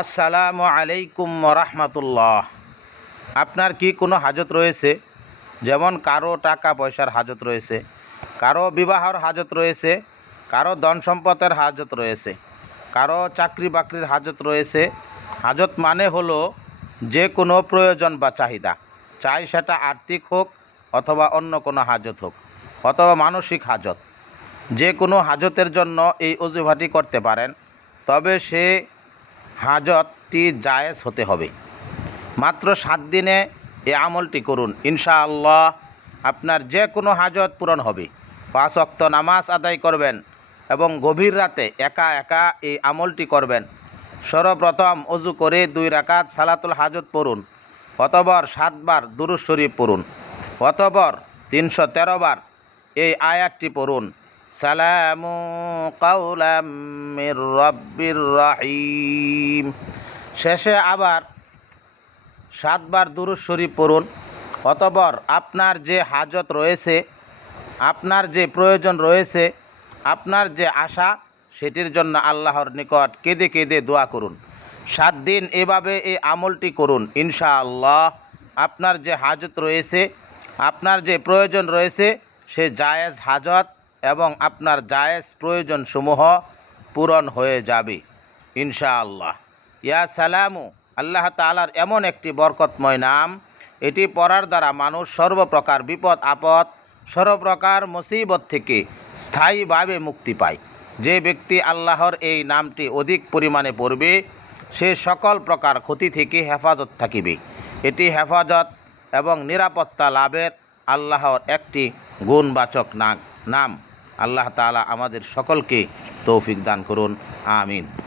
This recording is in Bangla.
আসসালামু আলাইকুম রহমতুল্লাহ। আপনার কি কোনো হাজত রয়েছে? যেমন কারও টাকা পয়সার হাজত রয়েছে, কারও বিবাহর হাজত রয়েছে, কারও ধন সম্পদের হাজত রয়েছে, কারও চাকরি বাকরির হাজত রয়েছে। হাজত মানে হলো যে কোনো প্রয়োজন বা চাহিদা, চাই সেটা আর্থিক হোক অথবা অন্য কোনো হাজত হোক, অথবা মানসিক হাজত। যে কোনো হাজতের জন্য এই অজুভাটি করতে পারেন, তবে সে হাজতটি জায়েজ হতে হবে। মাত্র সাত দিনে এই আমলটি করুন। ইনশাআল্লাহ আপনার যে কোনো হাজত পূরণ হবে। পাঁচ অক্ত নামাজ আদায় করবেন এবং গভীর রাতে একা একা এই আমলটি করবেন। সর্বপ্রথম অজু করে দুই রাকাত সালাতুল হাজত পড়ুন। অতবর সাতবার দুরুজ শরীফ পড়ুন। অতবর তিনশো তেরো বার এই আয়াতটি পড়ুন। সালামু কাউলাম রব্বির রহিম। শেষে আবার সাতবার দুরুজ শরীফ পড়ুন অতবর আপনার যে হাজত রয়েছে, আপনার যে প্রয়োজন রয়েছে, আপনার যে আশা, সেটির জন্য আল্লাহর নিকট কেঁদে কেঁদে দোয়া করুন। সাত দিন এভাবে এই আমলটি করুন, ইনশাআল্লাহ। আপনার যে হাজত রয়েছে, আপনার যে প্রয়োজন রয়েছে, সে জায়েজ হাজত এবং আপনার জায়েজ প্রয়োজনসমূহ পূরণ হয়ে যাবে। ইনশাআল্লাহ। ইয়া সালামু, আল্লাহ তালার এমন একটি বরকতময় নাম। এটি পড়ার দ্বারা মানুষ সর্বপ্রকার বিপদ, আপদ, সর্বপ্রকার মুসিবত থেকে স্থায়ীভাবে মুক্তি পায়। যে ব্যক্তি আল্লাহর এই নামটি অধিক পরিমাণে পড়বে, সে সকল প্রকার ক্ষতি থেকে হেফাজত থাকিবে। এটি হেফাজত এবং নিরাপত্তা লাভের আল্লাহর একটি গুণবাচক নাম নাম। আল্লাহ তালা আমাদের সকলকে তৌফিক দান করুন আমিন।